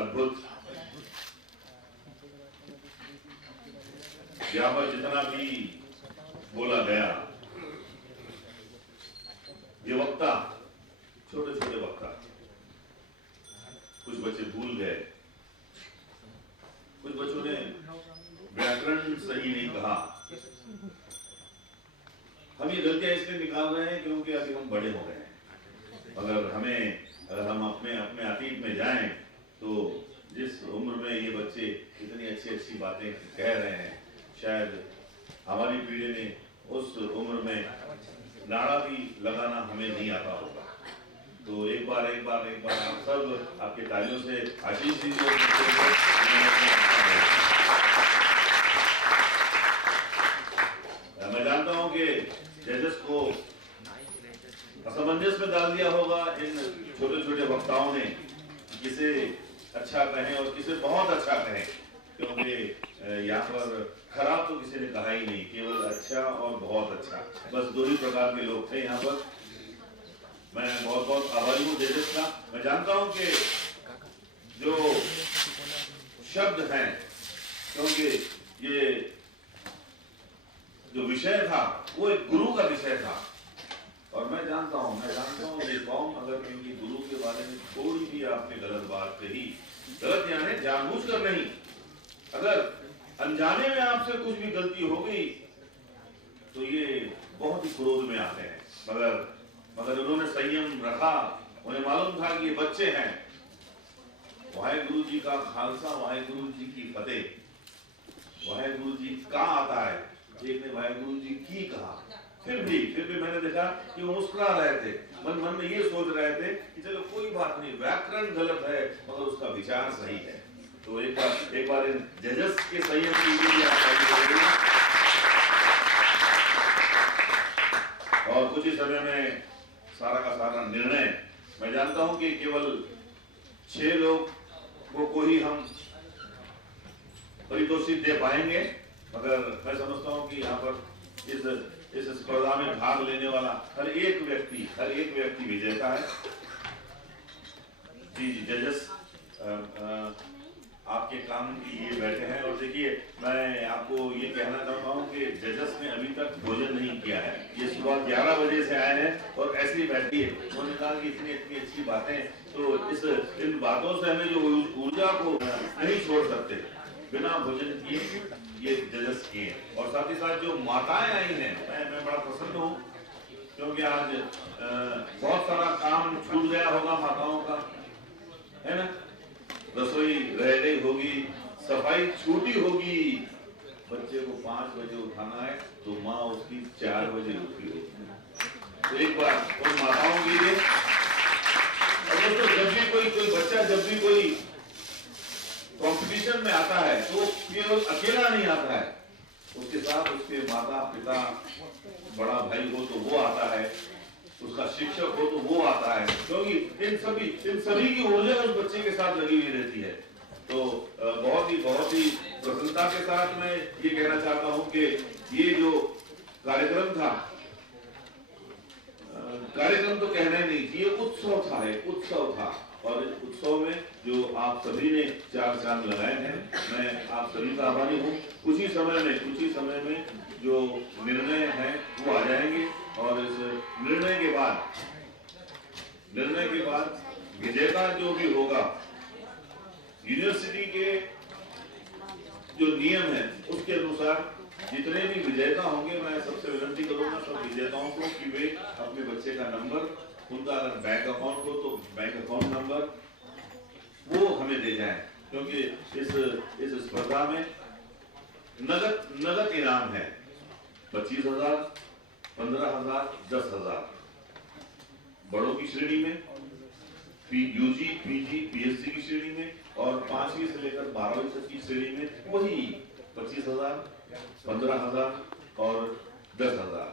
अद्भुत। यहाँ पर जितना भी बोला गया, ये वक्ता, छोटे छोटे वक्ता, कुछ बच्चे भूल गए, कुछ बच्चों ने व्याकरण सही नहीं कहा। हम ये गलतियां इसलिए निकाल रहे हैं क्योंकि अभी हम बड़े हो गए हैं। अगर हम अपने अपने अतीत में जाएं तो जिस उम्र में ये बच्चे इतनी अच्छी अच्छी बातें कह रहे हैं, शायद हमारी पीढ़ी में उस उम्र में नारा भी लगाना हमें नहीं आता होगा। तो एक बार आप सब आपके तालियों से आशीष दीजिए। मैं जानता हूं कि जजेस को असमंजस में डाल दिया होगा इन छोटे छोटे वक्ताओं ने, किसे अच्छा कहें और किसे बहुत अच्छा कहें, क्योंकि यहाँ पर खराब तो किसी ने कहा ही नहीं, केवल अच्छा और बहुत अच्छा, बस दो ही प्रकार के लोग थे यहाँ पर। मैं बहुत बहुत आभारी हूँ जजेस का। मैं जानता हूँ कि जो शब्द हैं, क्योंकि ये जो विषय था वो एक गुरु का विषय था, और मैं जानता हूँ ये कौम अगर इनकी गुरु के बारे में थोड़ी भी आपने गलत बात कही, गलत यानी जानबूझकर नहीं, अगर अनजाने में आपसे कुछ भी गलती हो गई तो ये बहुत ही क्रोध में आते हैं। मगर उन्होंने संयम रखा, उन्हें मालूम था कि ये बच्चे हैं। वाहेगुरु जी का खालसा, वाहेगुरु जी की फतेह। वाहेगुरु जी का आता है, एक ने वाहेगुरु जी की कहा, फिर भी मैंने देखा कि वो मुस्कुरा रहे थे, मन में ये सोच रहे थे कि चलो कोई बात नहीं, व्याकरण गलत है मगर उसका विचार सही है। तो एक बार इन जजेस के संयम की और कुछ ही समय में सारा का सारा निर्णय, मैं जानता हूं कि केवल 6 लोग को ही हम परितोषित दे पाएंगे, मगर मैं समझता हूं कि यहाँ पर इस स्पर्धा में भाग लेने वाला हर एक व्यक्ति विजेता है। जी जजेस आपके काम के लिए बैठे हैं, और देखिए मैं आपको ये कहना चाहता हूँ कि जजेस ने अभी तक भोजन नहीं किया है। ये सुबह 11 बजे से आए हैं और ऐसे ही बैठी है। उन्होंने कहा कि इतनी अच्छी बातें, तो इन बातों से हमें जो ऊर्जा को नहीं छोड़ सकते, बिना भोजन किए ये जजेस किए। और साथ ही साथ जो माताएं आई हैं, मैं बड़ा प्रसन्न हूँ, क्योंकि आज बहुत सारा काम छूट गया होगा माताओं का, है ना। रसोई रह गई होगी, सफाई छूटी होगी, बच्चे को 5 बजे उठाना है तो माँ उसकी 4 बजे उठी होगी। तो एक बार उन माताओं के लिए, जब भी कोई बच्चा जब भी कोई कंपटीशन में आता है तो केवल अकेला नहीं आता है, उसके साथ उसके माता पिता, बड़ा भाई हो तो वो आता है, उसका शिक्षक हो तो वो आता है, क्योंकि इन सभी की ऊर्जा उस बच्चे के साथ लगी हुई रहती है। तो बहुत ही प्रसन्नता के साथ मैं ये कहना चाहता हूं कि ये जो कार्यक्रम था, कार्यक्रम तो कहना ही नहीं, ये उत्सव था, और इस उत्सव में जो आप सभी ने 4 चांद लगाए हैं, मैं आप सभी का आभारी हूँ। कुछ ही समय में जो निर्णय है वो आ जाएंगे, और इस निर्णय के बाद विजेता जो भी होगा, यूनिवर्सिटी के जो नियम है उसके अनुसार जितने भी विजेता होंगे, मैं सबसे विनती करूंगा सब विजेताओं को कि वे अपने बच्चे का नंबर, उनका अगर बैंक अकाउंट हो तो बैंक अकाउंट नंबर वो हमें दे जाएं, क्योंकि इस स्पर्धा में नगद इनाम है 25,000, 15,000, 10,000। बड़ों की श्रेणी में, यूजी, पीजी, पीएचडी की श्रेणी में, और 5वीं से लेकर 12वीं तक की श्रेणी में वही 25,000, 15,000 और 10,000।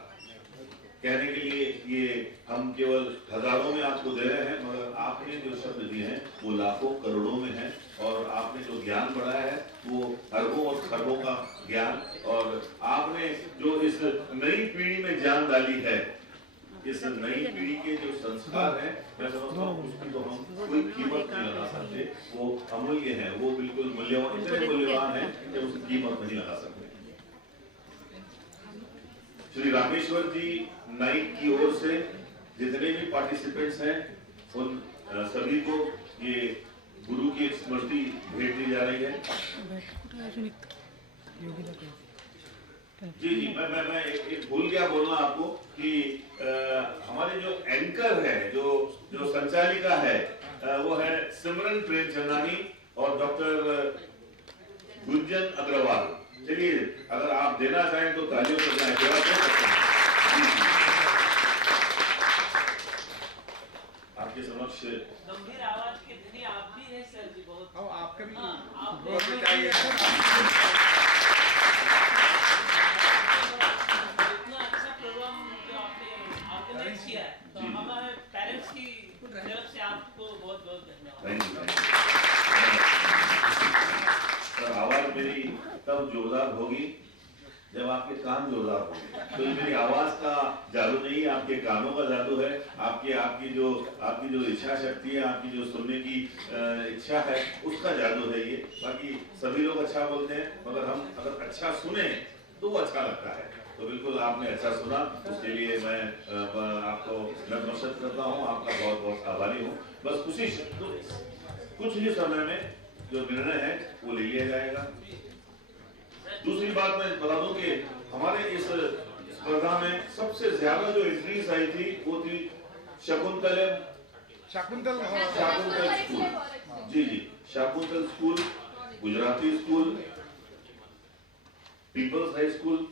कहने के लिए ये हम केवल हजारों में आपको दे रहे हैं, मगर आपने जो शब्द दिए हैं वो लाखों करोड़ों में है, और आपने जो ज्ञान बढ़ाया है वो अरबों और खरबों का ज्ञान, और आपने जो इस नई पीढ़ी में जान डाली है इस नई पीढ़ी के जो संस्कार हैं, मैं समझता हूँ उसकी तो हम कोई कीमत नहीं लगा सकते। वो अमूल्य है, वो बिल्कुल मूल्यवान, इतने मूल्यवान है कि उसकी कीमत नहीं लगा सकते। श्री रामेश्वर जी नाइक की ओर से जितने भी पार्टिसिपेंट्स हैं उन सभी को ये गुरु की स्मृति भेंट दी जा रही है। जी जी, मैं एक भूल गया बोलना आपको कि हमारे जो एंकर है, जो संचालिका है, वो है सिमरन प्रेमचंदानी और डॉक्टर गुंजन अग्रवाल। चलिए, अगर आप देना चाहें तो तालियों से आशीर्वाद दे सकते हैं। आपके समक्ष गंभीर आवाज के धनी आप भी हैं सर जी, बहुत आपका भी बहुत चाहिए। इतना अच्छा प्रोग्राम जो आपने ऑर्गेनाइज किया है, तो हमारे पेरेंट्स की तरफ से आपको बहुत बहुत धन्यवाद। सर, आवाज मेरी तब जोरदार होगी जब आपके कान जोरदार होंगे। तो ये मेरी आवाज का जादू नहीं, आपके कानों का जादू है। आपकी जो इच्छा शक्ति है, आपकी जो सुनने की इच्छा है, उसका जादू है ये। बाकी सभी लोग अच्छा बोलते हैं, मगर हम अगर अच्छा सुने तो वो अच्छा लगता है। तो बिल्कुल आपने अच्छा सुना, उसके लिए मैं आपको नतमस्तक करता हूँ, आपका बहुत बहुत आभारी हूँ। बस कुछ ही समय में जो निर्णय है वो ले लिया जाएगा। दूसरी बात मैं बता दूं कि हमारे इस स्पर्धा में सबसे ज्यादा जो एंट्रीज आई थी वो थी शकुंतल स्कूल। जी जी, Shakuntal school, Gujarati school, people's high school,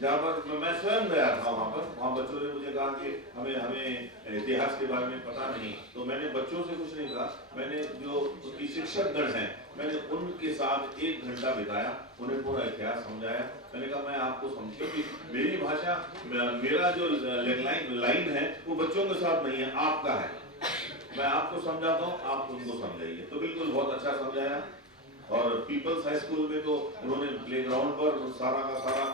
जहाँ पर मैं स्वयं गया था। वहाँ बच्चों ने मुझे कहा कि हमें इतिहास के बारे में पता नहीं। तो मैंने बच्चों से कुछ नहीं कहा, मैंने जो उनकी शिक्षक गण हैं, मैंने उनके साथ 1 घंटा बिताया, उन्हें पूरा इतिहास समझाया। मैंने कहा मैं आपको समझूं कि मेरी भाषा, मेरा जो लाइन है वो बच्चों के साथ नहीं है, आपका है। मैं आपको समझाता हूँ, आप उनको समझाइए। तो बिल्कुल बहुत अच्छा समझाया। और पीपल्स हाई स्कूल में तो उन्होंने प्लेग्राउंड पर सारा का सारा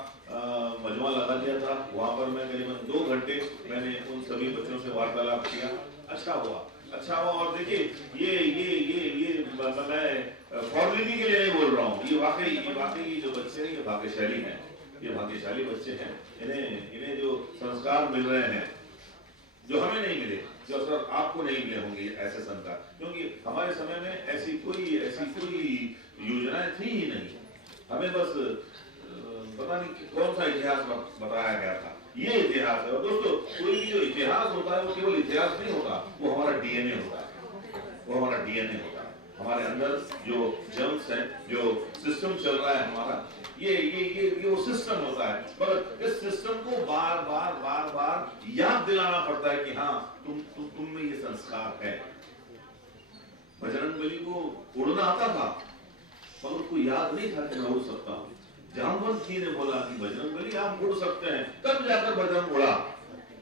मजमा लगा दिया था। वहाँ पर मैं करीबन 2 घंटे मैंने उन सभी बच्चों से वार्तालाप किया। अच्छा हुआ। और देखिए ये मैं फॉर्मेलिटी के लिए नहीं बोल रहा हूँ, ये वाकई जो बच्चे हैं ये भाग्यशाली हैं, ये भाग्यशाली बच्चे हैं। इन्हें जो संस्कार मिल रहे हैं जो हमें नहीं मिले, जो सर आपको नहीं मिले होंगे ऐसे संस्कार, क्योंकि हमारे समय में ऐसी कोई योजनाएं थी ही नहीं। हमें बस पता नहीं कौन सा इतिहास बताया गया था, ये इतिहास है। और दोस्तों, कोई भी जो इतिहास होता है वो केवल इतिहास नहीं होता, वो हमारा डीएनए होता है, वो हमारा डीएनए होता है। हमारे अंदर जो जर्म्स हैं, जो सिस्टम चल रहा है हमारा, ये वो सिस्टम होता है। मगर इस सिस्टम को बार याद दिलाना पड़ता है कि हाँ, तुम में ये संस्कार है। बजरंगबली को उड़ना आता था, पर उसको याद नहीं था कि मैं उड़ सकता हूँ। जामवंत जी ने बोला कि बजरंगबली आप उड़ सकते हैं, तब जाकर बजरंग उड़ा।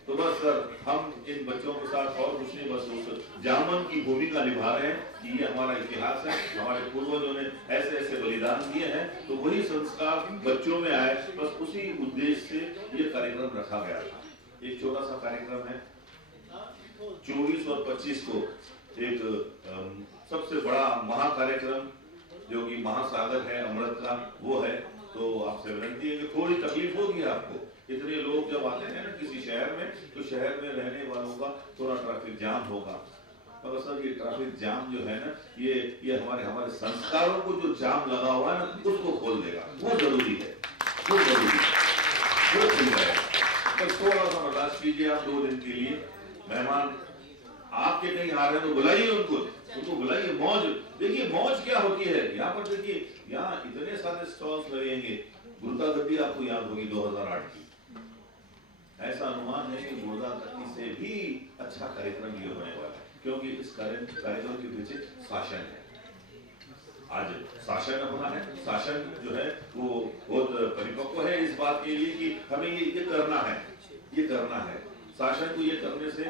तो बस सर, हम इन बच्चों के साथ और कुछ नहीं, बस उस जामवंत की भूमिका निभा रहे हैं कि ये हमारा इतिहास है, हमारे पूर्वजों ने ऐसे ऐसे बलिदान दिए हैं, तो वही संस्कार बच्चों में आए। बस उसी उद्देश्य से ये कार्यक्रम रखा गया था। एक छोटा सा कार्यक्रम है, 24 और 25 को एक सबसे बड़ा महाकार्यक्रम जो कि महासागर है अमृत का, वो है। तो आपसे विनती है कि थोड़ी तकलीफ होगी आपको। इतने लोग जब आते हैं ना किसी शहर में, तो शहर में रहने वालों का थोड़ा ट्रैफिक जाम होगा। मगर सर, ये ट्रैफिक जाम जो है ना, ये हमारे संस्कारों को जो जाम लगा हुआ है ना, उसको खोल देगा। वो जरूरी है, वो खुल जाएगा। बस थोड़ा सा बर्दाश्त कीजिए आप 2 दिन के लिए। मेहमान आपके कहीं आ रहे हैं तो बुलाइए उनको बुलाइए। मौज, देखिए मौज क्या होती है यहाँ पर। देखिए यहाँ इतने सारे स्टॉल्स लगेंगे। गुरुता गद्दी आपको याद होगी 2008 की। ऐसा अनुमान है कि गुरुता गद्दी से भी अच्छा कार्यक्रम ये होने वाला है, क्योंकि इस कार्यक्रम के पीछे शासन है। आज शासन अपना है, शासन जो है वो बहुत परिपक्व है इस बात के लिए कि हमें ये करना है। शासन को ये करने से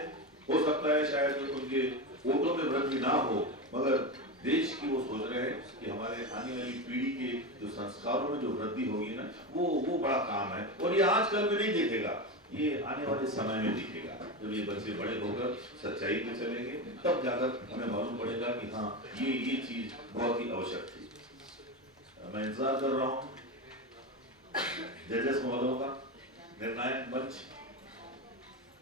हो सकता है शायद उनके वोटों में वृद्धि ना हो, मगर देश की वो सोच रहे हैं कि हमारे आने वाली पीढ़ी के जो संस्कारों में जो वृद्धि होगी ना, वो बड़ा काम है। और ये आजकल में नहीं देखेगा, ये आने वाले समय में दिखेगा। जब ये बच्चे बड़े होकर सच्चाई में चलेंगे तब जाकर हमें मालूम पड़ेगा कि हाँ ये चीज बहुत ही आवश्यक थी। मैं इंतजार कर रहा हूँ जजेस महोदयों का निर्णायक मंच।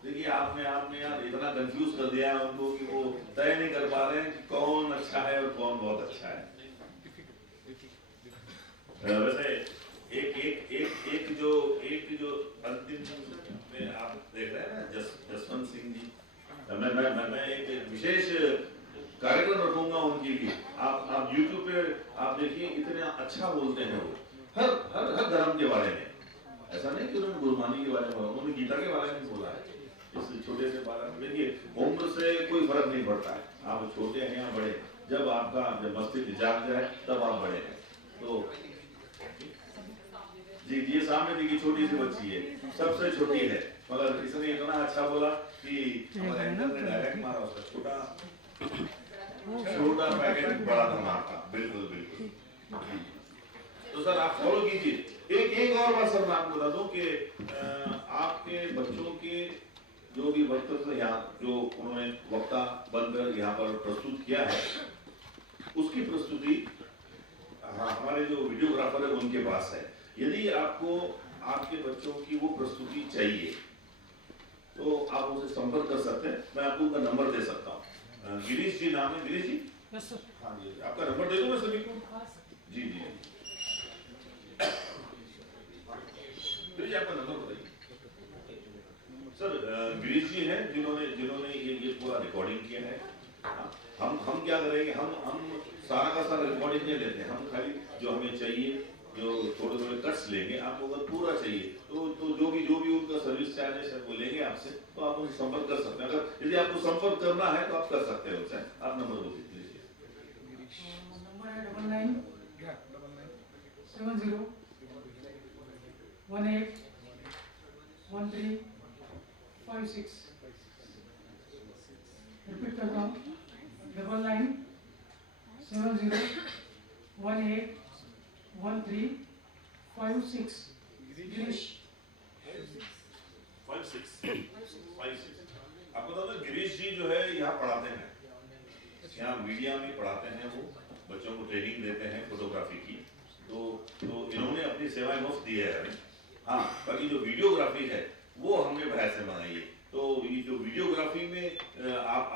देखिए आपने यार इतना कंफ्यूज कर दिया है उनको कि वो तय नहीं कर पा रहे हैं कि कौन अच्छा है और कौन बहुत अच्छा है। वैसे एक जो अंतिम में आप देख रहे हैं ना जसवंत सिंह जी, मैं एक विशेष कार्यक्रम रखूंगा उनके लिए। आप YouTube पे आप देखिए इतना अच्छा बोलते हैं वो हर धर्म के बारे में। ऐसा नहीं कि उन्होंने गुरबानी के बारे में बोला, उन्होंने गीता के बारे में बोला है। इस छोटे से बालक में देखिए उम्र से कोई फर्क नहीं पड़ता है, आप छोटे हैं या बड़े, जब मस्तिष्क जाग जाए तब आप बड़े हैं। तो जी ये सामने देखिए छोटी सी बच्ची है, सबसे छोटी है, मगर इसने इतना अच्छा बोला कि हमारे एंकर ने डायरेक्ट मारा उसका छोटा पैकेट बड़ा धमाका। बिल्कुल तो सर आप फॉलो कीजिए। एक और बात सर मैं आपको बता दूं कि आपके बच्चों के जो भी वक्तव्य यहाँ जो उन्होंने वक्ता बनकर यहाँ पर प्रस्तुत किया है उसकी प्रस्तुति हमारे जो वीडियोग्राफर है उनके पास है। यदि आपको आपके बच्चों की वो प्रस्तुति चाहिए तो आप उनसे संपर्क कर सकते हैं। मैं आपको उनका नंबर दे सकता हूँ। गिरीश जी नाम है, गिरीश जी? Yes sir. हाँ जी, आपका नंबर दे दूँ मैं सभी को? जी आपका नंबर बताइए सर। गिरीश जी हैं जिन्होंने ये पूरा रिकॉर्डिंग किया है। हम क्या करेंगे, हम सारा का सारा रिकॉर्डिंग नहीं लेते, हम खाली जो हमें चाहिए जो थोड़े कट्स लेंगे। आपको अगर पूरा चाहिए तो जो भी उनका सर्विस चार्जेस है वो लेंगे आपसे, तो आप उनसे संपर्क कर सकते हैं। अगर यदि आपको संपर्क करना है तो आप कर सकते हैं उनसे। आप नंबर बोल दीजिए। नंबर है 9970181356। रिपीट करता हूँ 9970181356। गिरीश 56 आपको बता दो गिरीश जी जो है यहाँ पढ़ाते हैं, यहाँ मीडिया में पढ़ाते हैं। वो बच्चों को ट्रेनिंग देते हैं फोटोग्राफी की। तो इन्होंने अपनी सेवाएं मुफ्त दी है हमें। हाँ बाकी जो वीडियोग्राफी है वो हमने बाहर से मंगाई है। तो ये जो वीडियोग्राफी में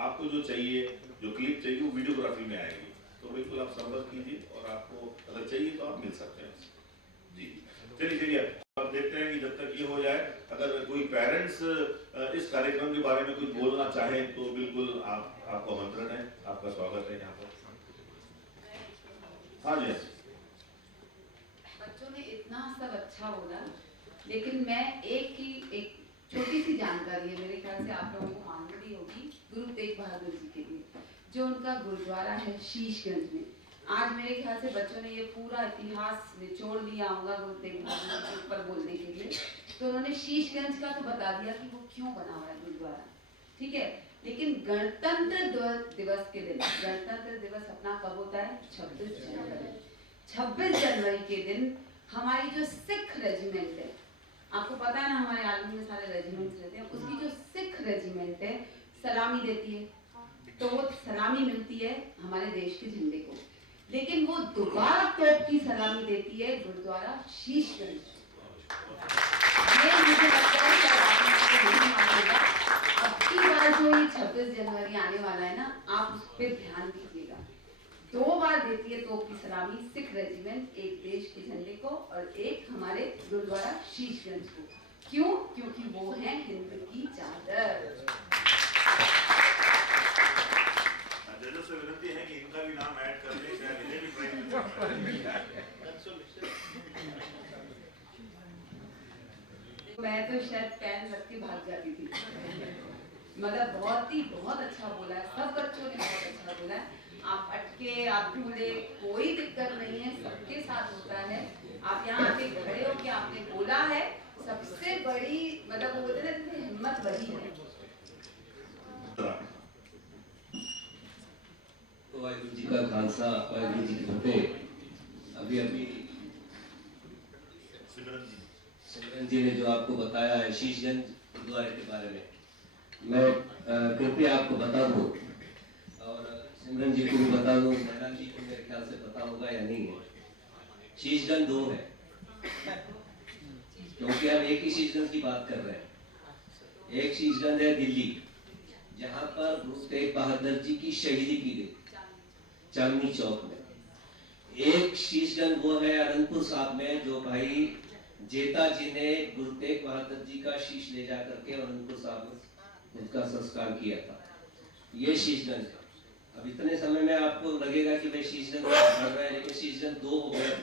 आपको जो चाहिए, जो क्लिप चाहिए वो वीडियोग्राफी में आएगी। तो बिल्कुल आप संपर्क कीजिए और आपको अगर चाहिए तो आप मिल सकते हैं जी। चलिए अब देखते हैं कि जब तक ये हो जाए, अगर कोई पेरेंट्स इस कार्यक्रम के बारे में कुछ बोलना चाहे तो बिल्कुल आपको आमंत्रण है, आपका स्वागत है यहाँ पर। हाँ जी। बच्चों ने इतना सब अच्छा बोला, लेकिन मैं एक छोटी सी जानकारी है, मेरे ख्याल से आप लोगों को मालूम भी होगी, गुरु तेग बहादुर जी के लिए जो उनका गुरुद्वारा है शीशगंज में। आज मेरे ख्याल से बच्चों ने ये पूरा इतिहास निचोड़ लिया होगा गुरु तेग बहादुर के ऊपर बोलने के लिए। तो उन्होंने शीशगंज का तो बता दिया कि वो क्यों बना हुआ है गुरुद्वारा, ठीक है। लेकिन गणतंत्र दिवस के दिन, गणतंत्र दिवस अपना कब होता है? 26 जनवरी। 26 जनवरी के दिन हमारी जो सिख रेजिमेंट है, आपको पता है ना हमारे आर्मी में सारे रेजिमेंट्स रहते हैं, उसकी जो सिख रेजिमेंट है सलामी देती है। तो वो सलामी मिलती है हमारे देश के झंडे को, लेकिन वो दोबारा तोप की सलामी देती है गुरुद्वारा शीशगंज। ये मुझे लगता है कि आपको नहीं मालूम। अब की बार जो ये 26 जनवरी आने वाला है ना, आप उस पर ध्यान दीजिएगा। 2 बार देती है तोप की सलामी सिख रेजिमेंट, एक देश के झंडे को और एक हमारे गुरुद्वारा शीशगंज को। क्यों? क्योंकि वो है हिंद की चादर। जजेस से विनती है कि इनका भी नाम ऐड कर दें, शायद इन्हें भी प्राइज मिल मैं तो शायद पेन रख के भाग जाती थी। मतलब बहुत अच्छा बोला है, सब बच्चों ने बहुत अच्छा बोला है। आप अटके, आप ढूंढे, कोई दिक्कत नहीं है, सबके साथ होता है। आप यहाँ आके खड़े हो कि आपने बोला है, सबसे बड़ी मतलब वो बोलते हैं हिम्मत वही है। वाहिगुरु जी का खालसा, वाहिगुरु जी की फतेह। अभी सिमरन जी ने जो आपको बताया है शीशगंज गुरुद्वारे के बारे में मैं कृपया आपको बता दूं और सिमरन जी को भी बता दूं, मैडम जी को मेरे ख्याल से पता होगा या नहीं है। शीशगंज 2 है, क्योंकि हम एक ही शीशगंज की बात कर रहे हैं। एक शीशगंज है दिल्ली, जहां पर गुरु तेग बहादुर जी की शहीदी की गई चांदनी चौक में। एक शीशगंज वो है अनंतपुर साहब में, जो भाई जेता जी ने गुरु तेग बहादुर जी का शीश ले जा करके अनंतपुर साहब में उनका संस्कार किया था। ये शीशगंज है। अब इतने समय में आपको लगेगा कि भाई शीशगंज बढ़ रहा है, लेकिन शीशगंज 2 हो गए।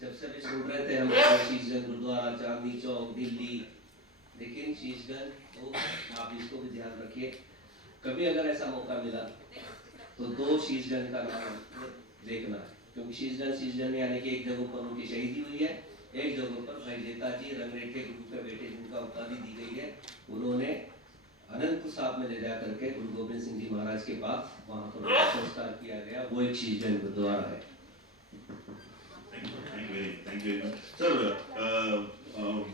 जब से भी सुन रहे थे हम शीशगंज गुरुद्वारा चांदनी चौक दिल्ली, लेकिन शीशगंज तो आप इसको भी ध्यान रखिए। कभी अगर ऐसा मौका मिला तो 2 शीशगंज का नाम देखना है, क्योंकि शीशगंज यानी कि एक जगह पर उनकी शहीदी हुई है, एक जगह पर भाई जेता जी रंगरेखे गुरु के बेटे जिनका उपाधि दी गई है, उन्होंने अनंतपुर साहब में ले जा करके गुरु गोविंद सिंह जी महाराज के पास वहां पर संस्कार किया गया। वो एक शीशगंज गुरुद्वारा है। Thank you sir.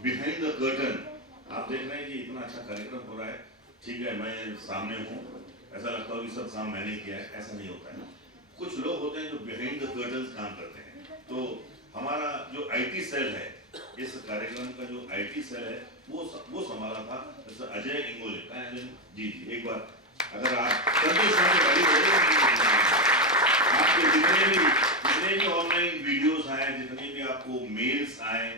Behind the curtain आप देख रहे हैं कि इतना अच्छा कार्यक्रम हो रहा है। ठीक है, मैं सामने हूँ, ऐसा लगता है कि सब काम मैंने किया है, ऐसा नहीं होता है। कुछ लोग होते हैं जो बिहाइंड द कर्टन काम करते हैं। तो हमारा जो आईटी सेल है, इस कार्यक्रम का जो आईटी सेल है वो संभाला था मिस्टर अजय इंगोले जी। एक बार अगर आप आपके जितने भी ऑनलाइन वीडियोस आए, जितने भी आपको मेल्स आए,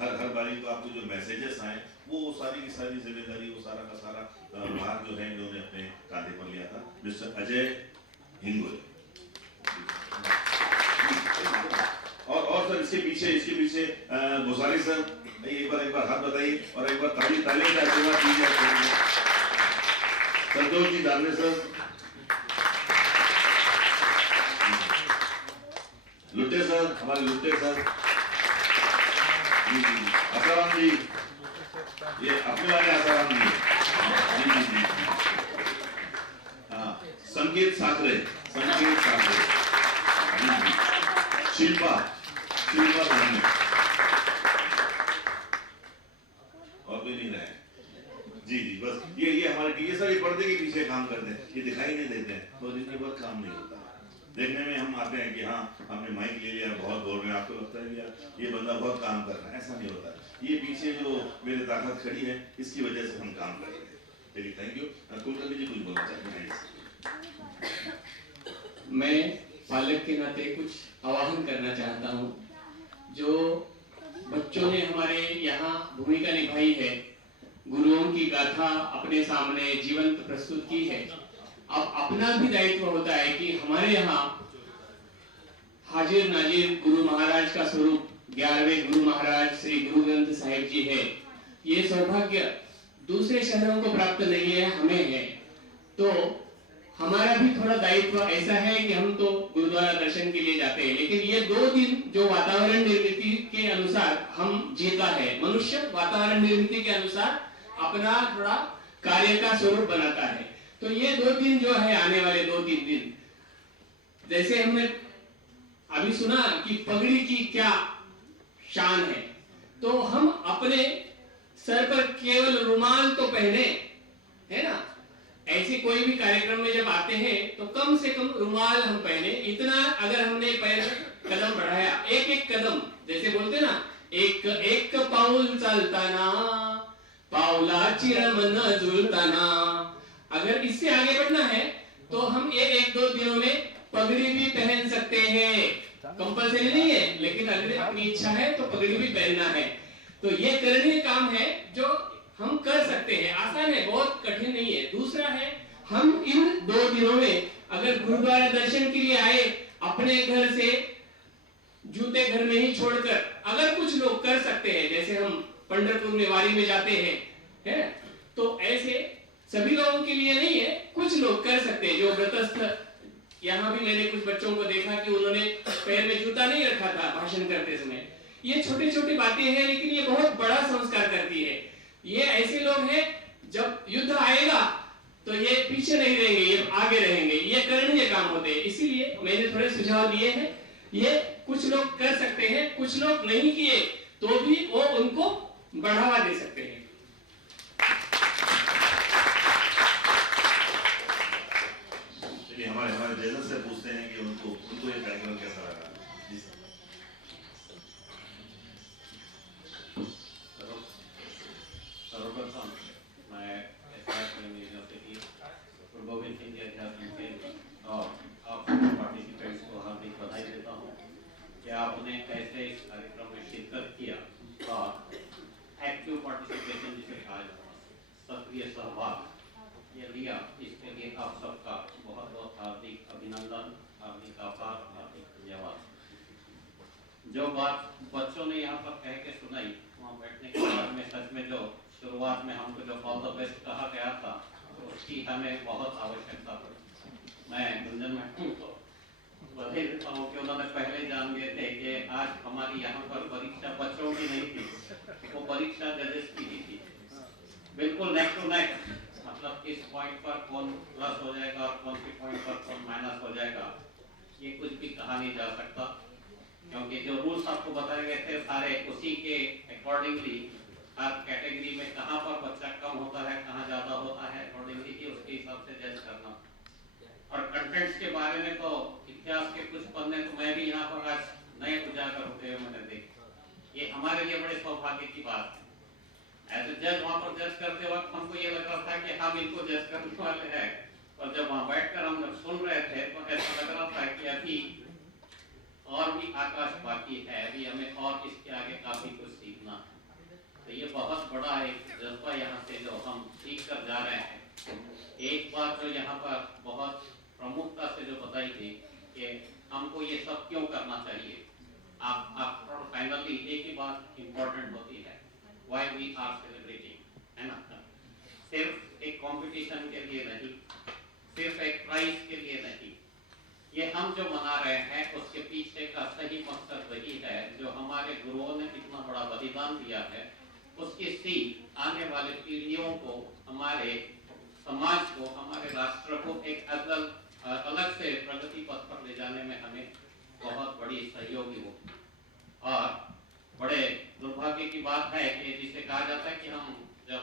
हर बारी को आपको जो मैसेजेस आए, वो सारी की सारी जिम्मेदारी, वो सारा का सारा भाग जो है इन्होंने अपने कांधे पर लिया था मिस्टर अजय हिंगोले। और सर इसके पीछे घोसाली सर, एक बार हाथ बताइए और एक बार ताली का आशीर्वाद दीजिए। संतोष जी दामने सर, लुट्टे सर, हमारे लुट्टे सर जी, आसाराम जी, ये अपने वाले आसाराम जी। हाँ, संकेत साकरे शिल्पा सामने और कोई नहीं रहे जी। बस ये हमारे टीचर सर ये पर्दे के पीछे काम करते हैं, ये दिखाई नहीं देते हैं, तो इनके बाद काम नहीं होता। देखने में हम आते हैं कि हाँ हमने माइक ले लिया, बहुत बोल रहे हैं, आपको लगता है कि यार ये बंदा बहुत काम कर रहा है, ऐसा नहीं होता। ये पीछे जो मेरी ताकत खड़ी है, इसकी वजह से हम काम कर रहे हैं। चलिए, थैंक यू। कुलकर्णी जी कुछ बोलना चाहते हैं? मैं पालक के नाते कुछ आह्वान करना चाहता हूँ। जो बच्चों ने हमारे यहाँ भूमिका निभाई है, गुरुओं की गाथा अपने सामने जीवंत प्रस्तुत की है, अब अपना भी दायित्व होता है कि हमारे यहाँ हाजिर नाजिर गुरु महाराज का स्वरूप 11वें गुरु महाराज श्री गुरु ग्रंथ साहिब जी है। ये सौभाग्य दूसरे शहरों को प्राप्त नहीं है, हमें है। तो हमारा भी थोड़ा दायित्व ऐसा है कि हम तो गुरुद्वारा दर्शन के लिए जाते हैं, लेकिन ये 2 दिन जो वातावरण निर्मिति के अनुसार हम जीता है, मनुष्य वातावरण निर्मिति के अनुसार अपना थोड़ा कार्य का स्वरूप बनाता है। तो ये 2 दिन जो है, आने वाले 2-3 दिन, जैसे हमने अभी सुना कि पगड़ी की क्या शान है, तो हम अपने सर पर केवल रुमाल तो पहने, है ना, ऐसे कोई भी कार्यक्रम में जब आते हैं तो कम से कम रुमाल हम पहने। इतना अगर हमने पैर कदम बढ़ाया, एक कदम, जैसे बोलते ना, एक पाऊल चलताना पाऊलाची रमन जुलताना, अगर इससे आगे बढ़ना है तो हम 1-2 दिनों में पगड़ी भी पहन सकते हैं। कंपल्सरी नहीं है, लेकिन अगर अपनी इच्छा है तो पगड़ी भी पहनना है। तो ये करणीय काम है जो हम कर सकते हैं, आसान है, बहुत कठिन नहीं है। दूसरा है, हम इन 2 दिनों में अगर गुरुद्वारा दर्शन के लिए आए, अपने घर से जूते घर में ही छोड़कर, अगर कुछ लोग कर सकते हैं, जैसे हम पंढरपुर में वारी में जाते हैं, है, तो ऐसे सभी लोगों के लिए नहीं है, कुछ लोग कर सकते हैं जो व्रतस्थ। यहाँ भी मैंने कुछ बच्चों को देखा कि उन्होंने पैर में जूता नहीं रखा था भाषण करते समय। ये छोटी छोटी बातें हैं, लेकिन ये बहुत बड़ा संस्कार करती है। ये ऐसे लोग हैं, जब युद्ध आएगा तो ये पीछे नहीं रहेंगे, ये आगे रहेंगे। ये करणीय काम होते हैं, इसीलिए मैंने थोड़े सुझाव दिए हैं। ये कुछ लोग कर सकते हैं, कुछ लोग नहीं किए तो भी वो उनको बढ़ावा दे सकते हैं। सर्वप्रथम मैं यूनिवर्सिटी गुरु गोविंद सिंह जी अध्यापन के और आप पार्टिसिपेंट्स को हार्दिक बधाई देता हूँ कि आपने कैसे इस कार्यक्रम में शिरकत किया और एक्टिव पार्टिसिपेशन जिसे कहा जाता है, सक्रिय सहभाग ये लिया, इसके लिए आप सबका बहुत बहुत हार्दिक अभिनंदन, हार्दिक आभार, हार्दिक धन्यवाद। जो बात बच्चों ने यहाँ पर कह के सुनाई, वहाँ बैठने के बाद में सच में जो शुरुआत में हमको जो ऑल द बेस्ट कहा गया था, तो उसकी हमें बहुत आवश्यकता पड़ी। मैं गुंजन मैडम को बधाई देता हूँ कि उन्होंने पहले जान गए थे कि आज हमारी यहाँ पर परीक्षा बच्चों की नहीं थी, वो परीक्षा जजेस की ही थी, बिल्कुल नेक टू नेक, मतलब किस पॉइंट पर कौन प्लस हो जाएगा और कौन सी पॉइंट पर कौन माइनस हो जाएगा, ये कुछ भी कहा नहीं जा सकता, क्योंकि जो रूल्स आपको बताए गए थे सारे उसी के अकॉर्डिंगली हर कैटेगरी में कहाँ पर बच्चा कम होता है, कहाँ ज्यादा होता है, अकॉर्डिंगली ही उसके हिसाब से जज करना। और कंटेंट्स के बारे में तो इतिहास के कुछ पन्ने तो मैं भी यहाँ पर आज नए उजागर होते हुए मैंने देखे, ये हमारे लिए बड़े सौभाग्य की बात है। एज ए जज वहाँ पर जज करते वक्त हमको ये लग रहा था कि हम इनको जज करने वाले हैं, और जब वहाँ बैठकर हम जब सुन रहे थे तो ऐसा लग रहा था कि अभी और भी आकाश बाकी है, अभी हमें और इसके आगे काफी कुछ सीखना है। तो ये बहुत बड़ा एक जज्बा यहाँ से जो हम सीख कर जा रहे हैं। एक बात जो यहाँ पर बहुत प्रमुखता से जो बताई थी कि हमको ये सब क्यों करना चाहिए, आप फाइनली एक ही बात इम्पोर्टेंट होती है, व्हाई वी आर सेलिब्रेटिंग, है ना। सिर्फ एक कंपटीशन के लिए नहीं, सिर्फ एक प्राइज के लिए नहीं, ये हम जो मना रहे हैं उसके पीछे का सही मकसद वही है जो हमारे गुरुओं ने इतना बड़ा बलिदान दिया है, उसकी सीख आने वाले पीढ़ियों को, हमारे समाज को, हमारे राष्ट्र को एक अलग से प्रगति पथ पर ले जाने में हमें बहुत बड़ी सहयोगी होगी। और बड़े दुर्भाग्य की बात है कि जिसे कहा जाता है कि हम जब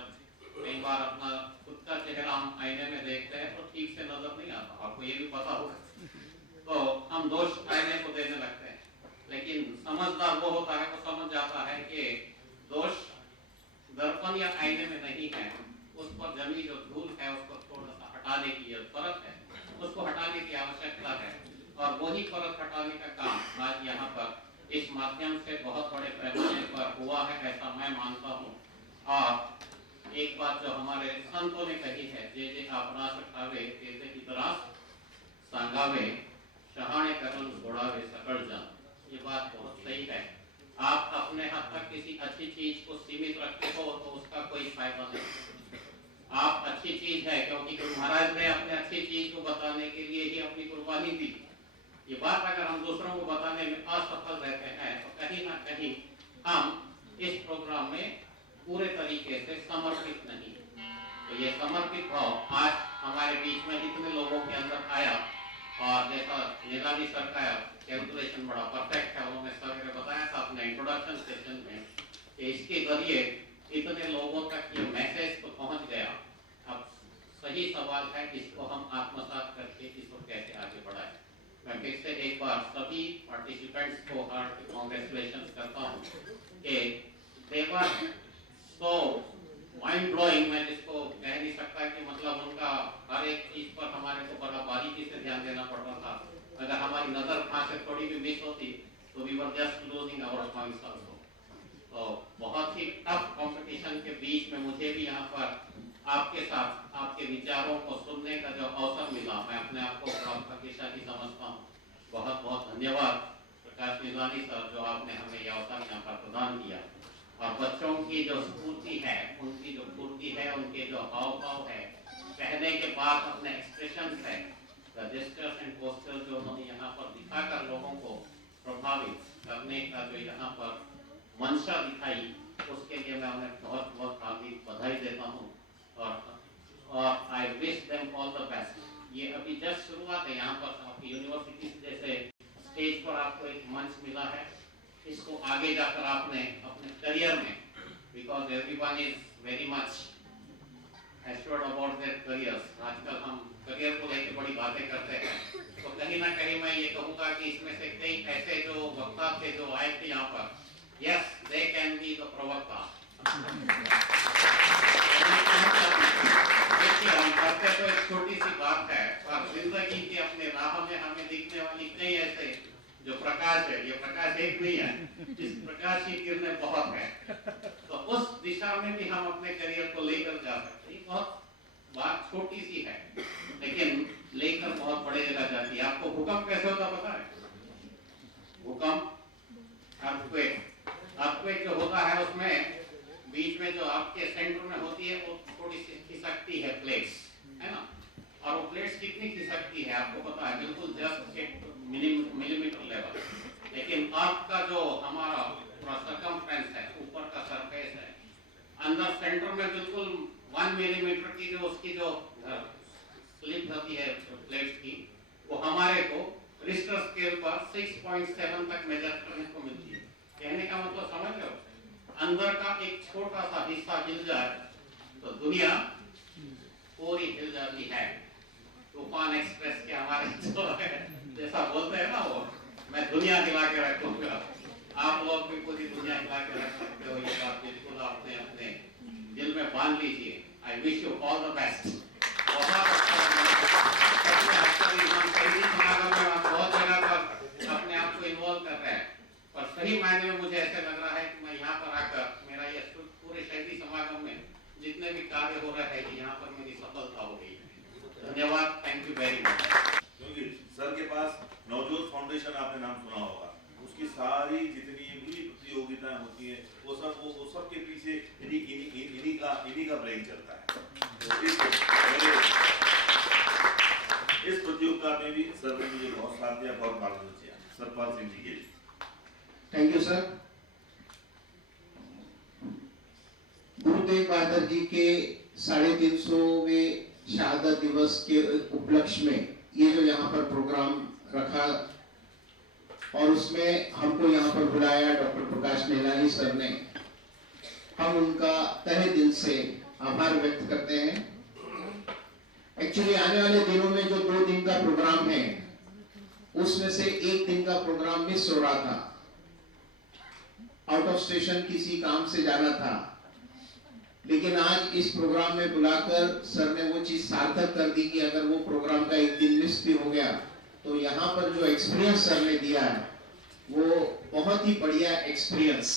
कई बार अपना खुद का चेहरा हम आईने में देखते हैं तो ठीक से नजर नहीं आता, आपको ये भी पता होगा, तो हम दोष आईने को देने लगते हैं, लेकिन समझदार वो होता है, वो समझ जाता है कि दोष दर्पण या आईने में नहीं है, उस पर जमी जो धूल है उसको थोड़ा सा हटाने की फर्क है, उसको हटाने की आवश्यकता है, और वही फर्क हटाने का काम आज यहाँ पर इस माध्यम से बहुत बड़े पैमाने पर हुआ है, ऐसा मैं मानता हूँ। और एक बात जो हमारे संतों ने कही है, जे जे आपना सखावे तेजे इतरास सांगावे शहाणे करन घोड़ावे सकल जन, ये बात बहुत सही है। आप अपने हद तक किसी अच्छी चीज को सीमित रखते हो तो उसका कोई फायदा नहीं। आप अच्छी चीज है क्योंकि गुरु महाराज ने अपने अच्छी चीज को बताने के लिए ही अपनी कुर्बानी दी। ये बात अगर हम दूसरों को बताने में असफल रहते हैं तो कहीं ना कहीं हम इस प्रोग्राम में पूरे तरीके से समर्पित नहीं। तो ये समर्पित भाव आज हमारे बीच में इतने लोगों के अंदर आया, और जैसा निगरानी सर का कैलकुलेशन बड़ा परफेक्ट है, उन्होंने सर ने बताया था अपने इंट्रोडक्शन सेशन में कि इसके जरिए इतने लोगों तक ये मैसेज तो पहुंच गया। अब सही सवाल है इसको हम आत्मसात करके इसको कैसे आगे बढ़ाएं। मैं फिर से एक बार सभी पार्टिसिपेंट्स को हार्ट कांग्रेचुलेशन करता हूँ कि देवर सो माइंड ब्लोइंग, मैं जिसको कह नहीं सकता कि मतलब उनका हर एक चीज पर हमारे को बड़ा बारीकी से ध्यान देना पड़ता था। अगर हमारी नजर वहां से थोड़ी भी मिस होती तो we were just losing our points also. तो बहुत ही टफ कंपटीशन के बीच में मुझे भी यहाँ पर आपके साथ आपके विचारों को सुनने का जो अवसर मिला, मैं अपने आप को भाग्यशाली समझता हूँ। बहुत बहुत धन्यवाद प्रकाश निगरानी सर जो आपने हमें यह अवसर यहाँ पर प्रदान किया। और बच्चों की जो स्फूर्ति है, उनकी जो फूर्ति है, उनके जो हाव भाव है, कहने के बाद अपने एक्सप्रेशन है, जेस्चर्स एंड पोस्चर जो उन्होंने यहाँ पर दिखाकर लोगों को प्रभावित करने का जो यहाँ पर मंशा दिखाई, उसके लिए मैं उन्हें बहुत बहुत हार्दिक बधाई देता हूँ। और I wish them all the best. ये अभी जस्ट शुरुआत है, यहाँ पर आपकी यूनिवर्सिटी जैसे स्टेज पर आपको एक मंच मिला है, इसको आगे जाकर आपने अपने करियर में, because everyone is very much assured about their careers, आजकल हम करियर को लेकर बड़ी बातें करते हैं, तो कहीं ना कहीं मैं ये कहूँगा कि इसमें से कई ऐसे जो वक्ता थे जो आए थे यहाँ पर, yes they can be the प्रवक्ता। जिंदगी के अपने राह में हमें दिखने वाली कई ऐसे जो प्रकाश है, ये प्रकाश एक नहीं है, इस प्रकाश की किरणें बहुत है, तो उस दिशा में भी हम अपने करियर को लेकर जा सकते हैं। बहुत बात छोटी सी है लेकिन लेकर बहुत बड़े जगह जाती है। आपको भूकंप कैसे होता पता है? भूकंप, अर्थक्वेक जो होता है उसमें बीच में जो आपके सेंटर में होती है वो थोड़ी सी खिसकती है, प्लेट्स है ना, और वो प्लेट्स कितनी खिसकती है आपको पता है, बिल्कुल जस्ट एक मिलीमीटर लेवल। लेकिन अर्थ का जो हमारा सरकमफ्रेंस है, ऊपर का सरफेस है, अंदर सेंटर में बिल्कुल 1 मिलीमीटर की जो उसकी जो स्लिप होती है प्लेट्स की, वो हमारे को रिश्टर स्केल पर 6.7 तक मेजर करने को मिलती है। कहने का मतलब समझ रहे हो? अंदर का एक छोटा सा हिस्सा हिल जाए तो दुनिया पूरी हिल जाती है। तूफान एक्सप्रेस के हमारे जो है जैसा बोलते हैं ना, वो मैं दुनिया हिला के रखूंगा, आप लोग भी पूरी दुनिया हिला के रख सकते हो। ये बात बिल्कुल आपने अपने दिल में बांध लीजिए। I wish you all the best. बहुत अच्छा हम कई समागम में हम बहुत जगह पर अपने आप को इन्वॉल्व कर रहे हैं, पर सही मायने में मुझे ऐसे लग रहा है कि मैं यहाँ पर आकर मेरा ये पूरे शहीदी समागम में जितने भी कार्य हो रहे हैं यहाँ पर मेरी सफलता हो गई है। धन्यवाद, थैंक यू वेरी मच। क्योंकि सर के पास नवजोत फाउंडेशन आपने नाम सुना होगा, उसकी सारी जितनी भी प्रतियोगिताएं होती हैं वो सब के पीछे इन्हीं का ब्रेन चलता है। तो इस प्रतियोगिता में भी सर ने मुझे बहुत साथ दिया, बहुत मार्गदर्शन किया। सरपाल सिंह जी के लिए thank you sir. Guru Tegh Bahadur ji के 350वें शहादत दिवस के उपलक्ष्य में ये जो यहाँ पर प्रोग्राम रखा और उसमें हमको यहाँ पर बुलाया डॉक्टर प्रकाश नेहलानी सर ने, हम उनका तहे दिल से आभार व्यक्त करते हैं। एक्चुअली आने वाले दिनों में जो 2 दिन का प्रोग्राम है उसमें से 1 दिन का प्रोग्राम मिस हो रहा था, आउट ऑफ स्टेशन किसी काम से जाना था, लेकिन आज इस प्रोग्राम में बुलाकर सर ने वो चीज सार्थक कर दी कि अगर वो प्रोग्राम का 1 दिन मिस भी हो गया तो यहाँ पर जो एक्सपीरियंस सर ने दिया है वो बहुत ही बढ़िया एक्सपीरियंस।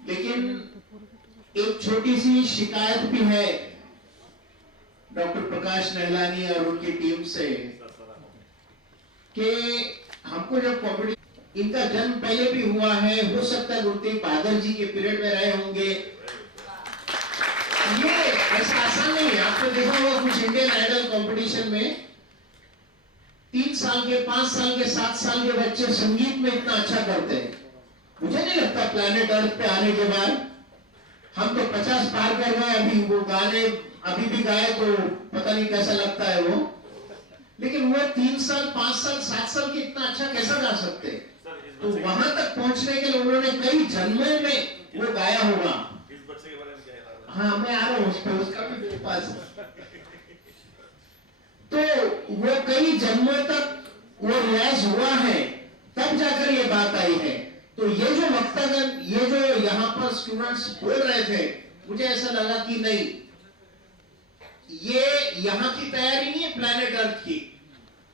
लेकिन एक छोटी सी शिकायत भी है डॉक्टर प्रकाश नेहलानी और उनकी टीम से कि हमको जब कॉम्पिटिशन, इनका जन्म पहले भी हुआ है, हो सकता है गुरु तेग बहादुर जी के पीरियड में रहे होंगे, ये ऐसा आसान नहीं है। आपने देखा होगा कुछ इंडियन आइडल कंपटीशन में 3 साल के, 5 साल के, 7 साल के बच्चे संगीत में इतना अच्छा करते हैं। मुझे नहीं लगता प्लैनेट अर्थ पे आने के बाद, हम तो 50 पार कर गए, अभी वो गाने अभी भी गाए तो पता नहीं कैसा लगता है वो, लेकिन वो 3 साल, 5 साल, 7 साल के इतना अच्छा कैसा गा सकते हैं? तो वहां तक पहुंचने के लिए उन्होंने कई जन्मों में वो गाया होगा। इस बच्चे के बारे में क्या है? हाँ, मैं आ रहा हूँ उस पर, उसका भी मेरे पास। तो वो कई जन्मों तक वो रियाज हुआ है, तब जाकर ये बात आई है। तो ये जो वक्तागण, ये जो यहाँ पर स्टूडेंट्स बोल रहे थे, मुझे ऐसा लगा कि नहीं, ये यहाँ की तैयारी नहीं है प्लैनेट अर्थ की,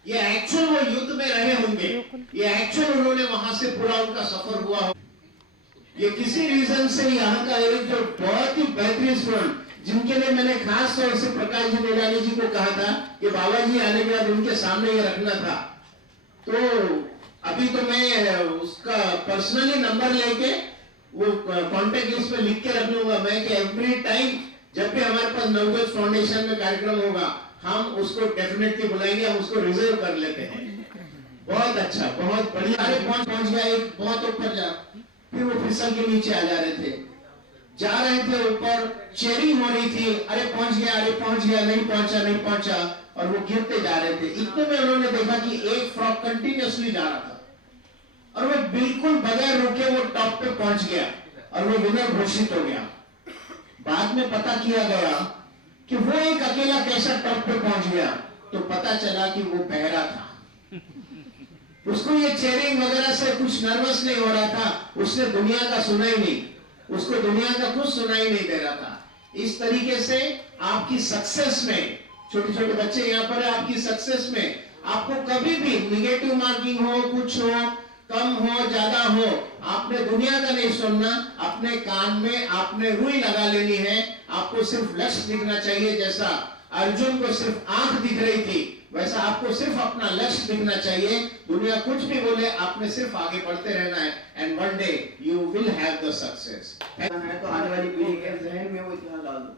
ये एक्चुअल वो युद्ध में रहे होंगे, ये एक्चुअल उन्होंने वहां से पूरा उनका सफर हुआ हो। ये किसी रीजन से यहाँ का एक जो बहुत ही बेहतरीन स्टूडेंट, जिनके लिए मैंने खास तौर से प्रकाश जी नेहलानी जी को कहा था कि बाबा जी आने के बाद उनके सामने ये रखना था, तो अभी तो मैं उसका पर्सनली नंबर लेके वो कॉन्टेक्ट लिस्ट में लिख के रख लूंगा मैं कि एवरी टाइम जब भी हमारे पास नवजोत फाउंडेशन में कार्यक्रम होगा हम उसको डेफिनेटली बुलाएंगे, हम उसको रिजर्व कर लेते हैं। बहुत अच्छा, बहुत बढ़िया। अरे पहुंच गया, एक बहुत ऊपर जा, फिर वो फिसल के नीचे आ जा रहे थे, जा रहे थे ऊपर, चेयरिंग हो रही थी, अरे पहुंच गया, अरे पहुंच गया, नहीं पहुंचा, और वो गिरते जा रहे थे। इतने में उन्होंने देखा कि एक फ्रॉक कंटिन्यूअसली जा रहा था और वो बिल्कुल बगैर रुके वो टॉप पे पहुंच गया और वो विनर घोषित हो गया। बाद में पता किया गया कि वो एक अकेला कैसा टॉप पे पहुंच गया, तो पता चला कि वो बहरा था। उसको ये चेयरिंग वगैरह से कुछ नर्वस नहीं हो रहा था, उसने दुनिया का सुना ही नहीं, उसको दुनिया का कुछ सुनाई नहीं दे रहा था। इस तरीके से आपकी सक्सेस में छोटे छोटे बच्चे यहाँ पर है, आपकी सक्सेस में आपको कभी भी निगेटिव मार्किंग हो, कुछ हो, कम हो, ज्यादा हो, आपने दुनिया का नहीं सुनना, अपने कान में आपने रुई लगा लेनी है। आपको सिर्फ लक्ष्य दिखना चाहिए। जैसा अर्जुन को सिर्फ आंख दिख रही थी, वैसा आपको सिर्फ अपना लक्ष्य दिखना चाहिए। दुनिया कुछ भी बोले, आपने सिर्फ आगे बढ़ते रहना है, and one day you will have the success. तो आने वाली पीढ़ी के जहन में वो इतिहास डाल दो।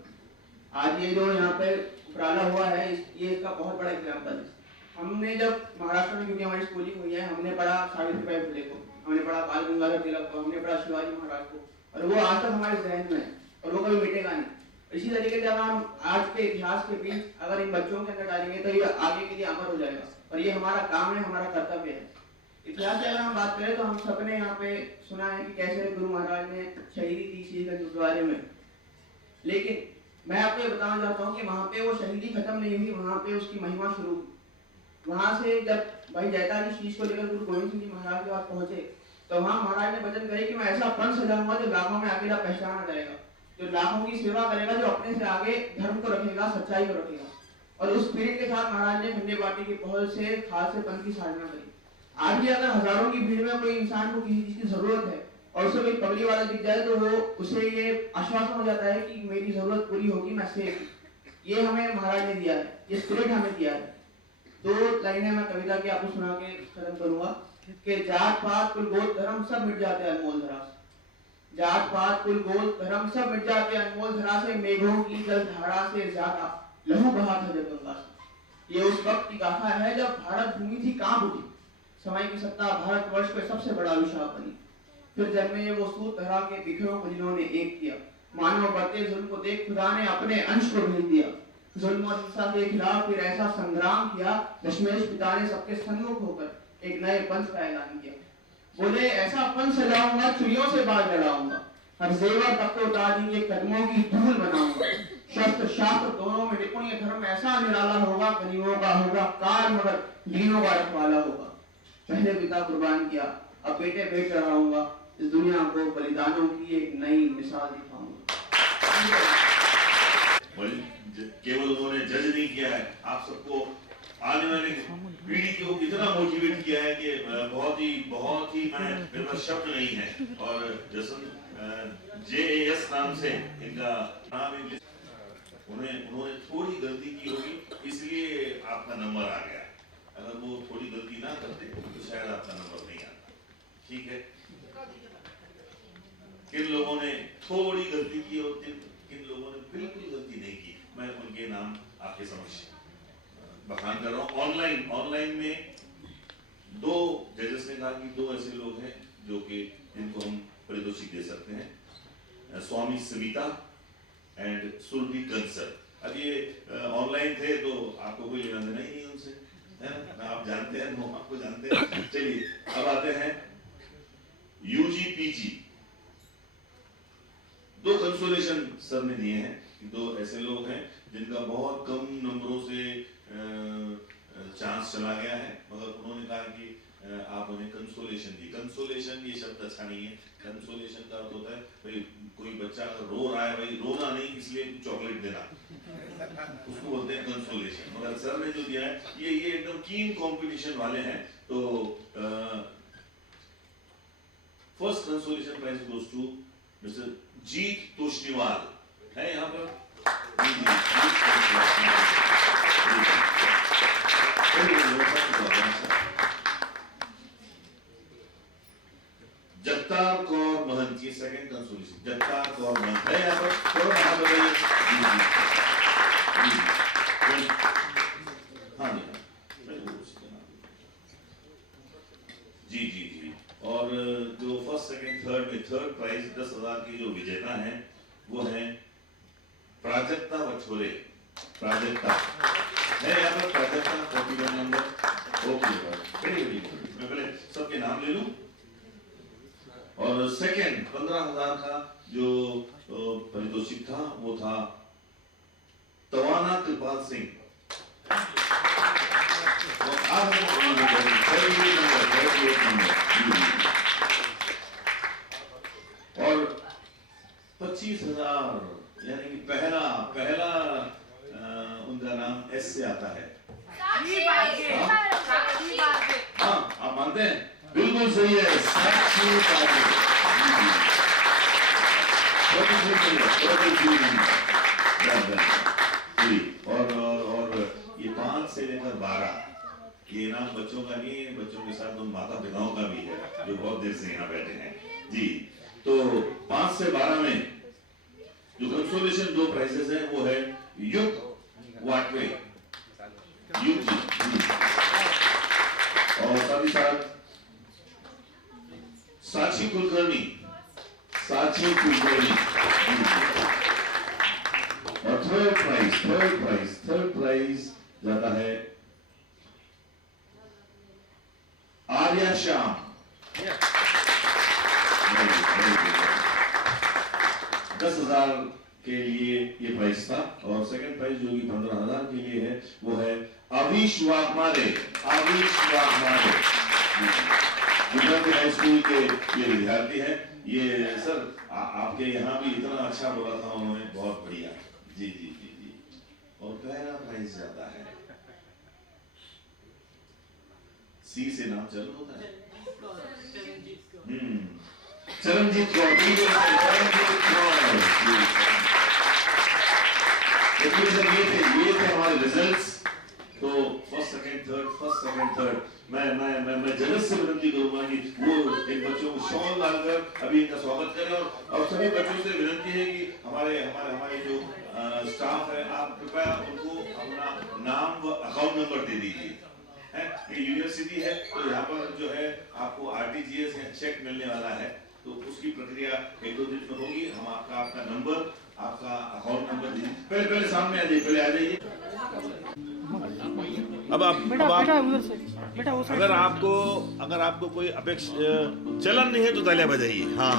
आज ये जो यहाँ पे उपराला हुआ है, ये इसका बहुत बड़ा एग्जाम्पल है। हमने जब महाराष्ट्र में, क्योंकि हमारी स्कूलिंग हुई है, हमने पढ़ा सावित्रीबाई फुले को, हमने पढ़ा बाल गंगाधर तिलक को, हमने पढ़ा शिवाजी महाराज को, और वो आज तक हमारे जहन में है और वो कभी मिटेगा नहीं। इसी तरीके से अगर हम आज के इतिहास के बीच अगर इन बच्चों के अंदर डालेंगे तो ये आगे के लिए अमर हो जाएगा, और ये हमारा काम है, हमारा कर्तव्य है। इतिहास की अगर हम बात करें तो हम सबने यहाँ पे सुना है कि कैसे गुरु महाराज ने शहीदी दी शीशगंज गुरुद्वारे में, लेकिन मैं आपको ये बताना चाहता हूँ कि वहाँ पे वो शहीदी खत्म नहीं हुई, वहाँ पे उसकी महिमा शुरू हुई। वहां से जब भाई जैता जी शीश को लेकर गुरु गोविंद सिंह जी महाराज के पास पहुंचे, तो वहां महाराज ने वचन करे कि मैं ऐसा पंथ सजाऊंगा जो लाखों में अकेला पहचाना जाएगा, जो लाखों की सेवा करेगा, जो अपने से आगे धर्म को रखेगा, सच्चाई को रखेगा। और उस स्पिरिट के साथ महाराज ने खंडे बाटी की पहल से खालसे पंथ की साधना करी। आज भी अगर हजारों की भीड़ में कोई इंसान को किसी चीज की जरूरत है और उसे कोई पगड़ी वाला दिख जाए तो वो उसे ये आश्वासन हो जाता है कि मेरी जरूरत पूरी होगी, मैं सेफ। ये हमें महाराज ने दिया है, ये स्पिरिट हमें दिया है। दो लाइनें मैं कविता की आपको सुना के खत्म करूंगा कि जात पात कुल गोत्र धर्म सब मिट जाते हैं अनमोल धरा से। जात पात कुल गोत्र धर्म सब मिट जाते हैं अनमोल धरा से, मेघों की जल धारा से ज्यादा लहू बहा था जब गंगा से। ये उस वक्त की गाथा है जब भारत भूमि थी कांप उठी, समय की सत्ता भारतवर्ष पे सबसे बड़ा अभिशाप बनी। फिर जन्मे ये वो सूत धरा के बिखरों को जिन्होंने एक किया, मानव बढ़ते जुल्म को देख खुदा ने अपने अंश को भेज दिया। जुल्म और हिंसा के खिलाफ फिर ऐसा संग्राम किया, दशमेश पिता ने सबके सन्मुख होकर एक नए पंथ का ऐलान किया। बोले ऐसा पंथ सजाऊंगा, चुड़ियों से बाल जलाऊंगा, हर जेवर तख्तो ताज के कदमों की धूल बनाऊंगा। शस्त्र शास्त्र दोनों में निपुण धर्म ऐसा निराला होगा, गरीबों का होगा काल मगर दीनों का रखवाला होगा। पहले पिता कुर्बान किया, अब बेटे भेंट चढ़ाऊंगा, इस दुनिया को बलिदानों की एक नई मिसाल दिखाऊंगा। केवल उन्होंने जज नहीं किया है, आप सबको आने वाली पीढ़ी को इतना मोटिवेट किया है कि बहुत ही मेरे पास शब्द नहीं है। और जसन JAS नाम से इनका नाम इंग्लिश, उन्होंने थोड़ी गलती की होगी इसलिए आपका नंबर आ गया। अगर वो थोड़ी गलती ना करते तो शायद आपका नंबर नहीं आता। ठीक है, किन लोगों ने थोड़ी गलती की और किन लोगों ने बिल्कुल गलती नहीं की, मैं उनके नाम आपके समक्ष बखान कर रहा हूँ। ऑनलाइन में दो जजेस ने कहा कि दो ऐसे लोग हैं जो कि जिनको हम पारितोषिक दे सकते हैं, स्वामी सविता एंड सुरभि कंसर। अब ये ऑनलाइन थे तो आपको कोई लेना देना ही नहीं उनसे, है ना, आप जानते हैं, हम आपको जानते हैं। चलिए अब आते हैं UG PG। दो कंसोलेशन सर ने दिए हैं। दो ऐसे लोग हैं जिनका बहुत कम नंबरों से चांस चला गया है, मगर उन्होंने कहा कि आप उन्हें कंसोलेशन दी। कंसोलेशन ये शब्द अच्छा नहीं है। कंसोलेशन का अर्थ होता है भाई कोई बच्चा अगर रो रहा है, भाई रोना नहीं इसलिए चॉकलेट देना, उसको बोलते हैं कंसोलेशन। मगर सर ने जो दिया है ये एकदम कीन कंपटीशन वाले हैं। तो first consolation prize goes to mister Jeet Toshniwal, है यहाँ पर। जगतार कौर महंत की सेकंड कंसोलेशन, जगतार कौर महंत है यहाँ पर, थोड़ा हाथ लगाइए। हाँ जी। और जो फर्स्ट सेकंड थर्ड में थर्ड प्राइज 10,000 की जो विजेता हैं वो है प्राजक्ता वछोरे। प्राजक्ता है यहाँ पर, प्राजक्ता 41 नंबर। ओके, मैं पहले सबके नाम ले लूं। और सेकंड 15,000 का जो पारितोषिक था वो था तवाना कृपाल सिंह। और 25,000 यानी कि पहला उनका नाम किससे आता है? साक्षी बागे। हाँ, आप मानते हैं? बिल्कुल सही है, साक्षी बागे। और ये 5 से लेकर 12 ये इनाम बच्चों का नहीं है, बच्चों के साथ उन माता पिताओं का भी है जो बहुत देर से यहाँ बैठे हैं जी। तो 5 से 12 में जो कंसोलेशन 2 प्राइजेस हैं वो है युग वाटवे युग जी, और साथ ही साथ साक्षी कुलकर्णी और थर्ड प्राइज जाता है आर्या श्याम। 10,000 के लिए ये प्राइज था, और सेकंड प्राइज जो कि 15,000 के लिए है वो है अविश वाघमारे। गुजराती हाई स्कूल के ये विद्यार्थी हैं। ये सर आपके यहाँ भी इतना अच्छा बोला था उन्होंने, बहुत बढ़िया जी जी जी जी। और पहला प्राइज जाता है सी से नाम चालू होता है चरणजीत कौर। ये थे हमारे रिजल्ट्स। तो फर्स्ट सेकंड थर्ड मैं जगत से विनती करूंगा कि वो इन बच्चों को शॉल डालकर अभी इनका स्वागत करें, और सभी बच्चों से विनती है कि हमारे जो स्टाफ है आप कृपया उनको अपना नाम व अकाउंट नंबर दे दीजिए। ये यूनिवर्सिटी है तो यहाँ पर जो है आपको RTGS या चेक मिलने वाला है, तो उसकी प्रक्रिया 1-2 दिन में होगी। हम आपका नंबर, आपका अकाउंट नंबर दीजिए। पहले सामने आ जाइए, पहले आ जाइए। अब अगर आपको कोई चलन नहीं है तो तालियां बजाइए। हाँ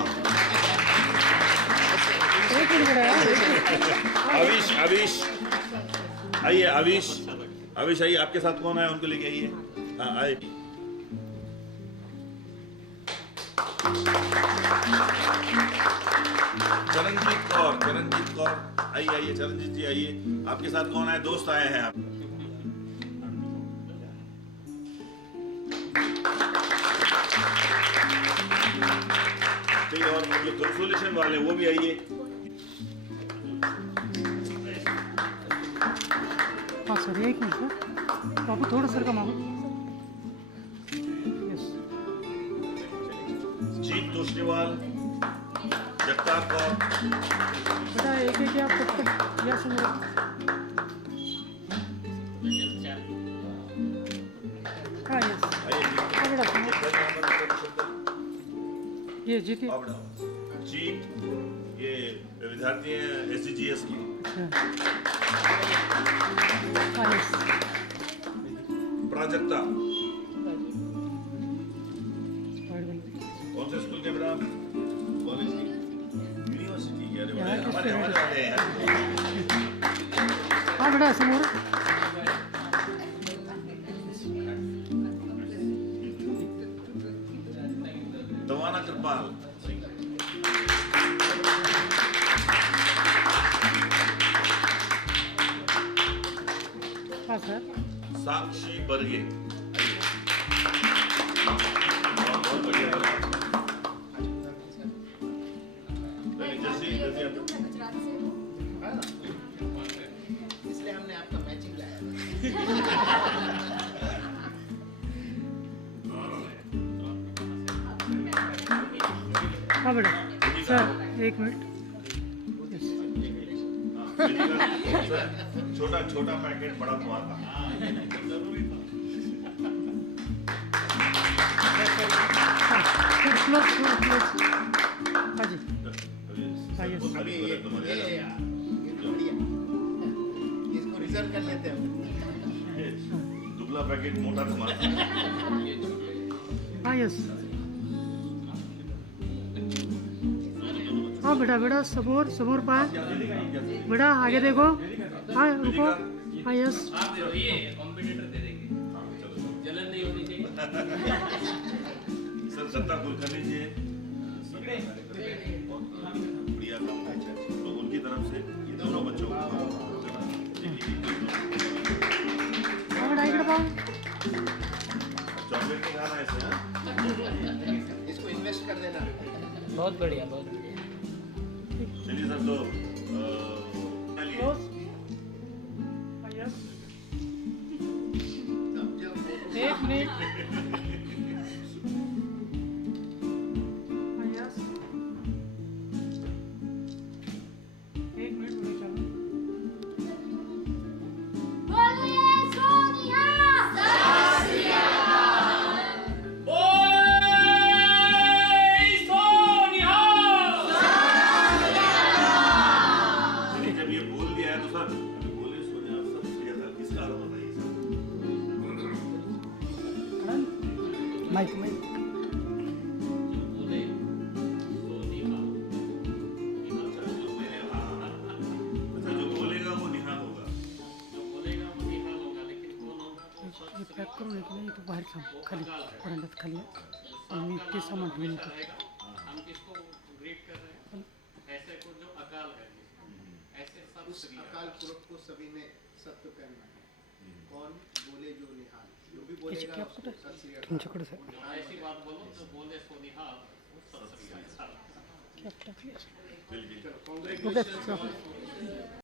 अविश आइए, अविश आइए। आपके साथ कौन है उनको लेके आइए। हाँ आइए। चरणजीत कौर आइए चरणजीत जी आइए। आपके साथ कौन है? दोस्त आए हैं आप। और जो कंसोलेशन वाले वो भी आइए। हाँ सर, एक मिनट बाबू, थोड़ा सर का मांगो। जीत तोष्णीवाल, जगतार कौर। बेटा एक आप तक या सुन हाँ यस ये जीत ये विद्यार्थी हैं SGS की। प्राजक्ता कौन से स्कूल के बेटा? कॉलेज की, यूनिवर्सिटी की? अरे हमारे वाले हैं। हाँ बेटा समोर। दवाना कृपाल, हाँ सर। साक्षी बर्गे, बहुत बढ़िया। इसलिए हमने आपका मैचिंग लाया। हाँ बेटा सर, एक मिनट। छोटा पैकेट बड़ा धमाका। हाँ जी अभी ये इसको रिजर्व कर लेते हैं। दुबला पैकेट मोटा धमाका। हाँ यस। हाँ बेटा सबूर पाए बेटा, आगे देखो। हाँ रुको। हाँ यस। ये कॉम्पिटिटर दे देंगे, जलन नहीं होनी चाहिए। सर सत्ता कुलकर्णी जी बढ़िया काम है, तो उनकी तरफ से ये दोनों बच्चों को बहुत बढ़िया बहुत बढ़िया। चलिए सर, तो चलिए। यस, एक मिनट। यस, एक मिनट बोलो चलो। जब ये बोल दिया है तो सर बोले सोनिया सर श्री अकाल किसका अर्थ बताइए सर। माइक में अच्छा, जो बोलेगा वो निहाल होगा। ये पैक करो, लेकिन ये तो बाहर खाली बरामद खाली है और मिट्टी सामान भी नहीं हम किसको ग्रीट कर रहे हैं? ऐसे को जो अकाल है, ऐसे सब उस अकाल पुरख को सभी ने सत्य करना है। कौन बोले जो निहाल, जो भी बोलेगा क्या उसको सत श्री अकाल। तुमच्याकडे सर ऐसी बात बोलो जो बोले सो निहाल, वो सत श्री अकाल। क्या टाकली चलिए। चलो, कांग्रेचुलेशन। ओके